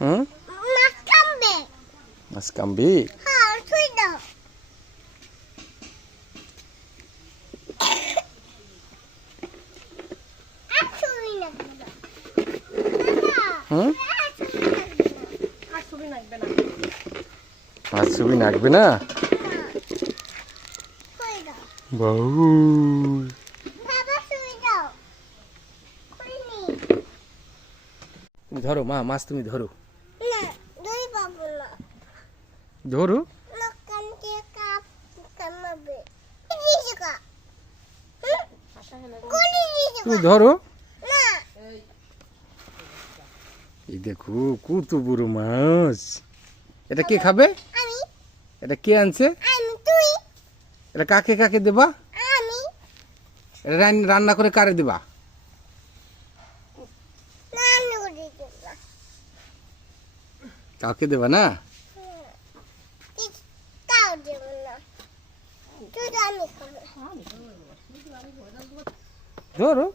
হুম, মাছ কামবি? হুম, মাছ ছবি নাকবে না? বাবু তুমি ধরো মা, মাছ তুমি ধরো। ধরো, তুমি ধরো। এই দেখো কত বড় মাছ। এটা কে খাবে? এটা কে আনছে? এটা কাকে কাকে দেবা? এটা রান্না করে কারে দেবা? কাউকে দেবা না? ধরো।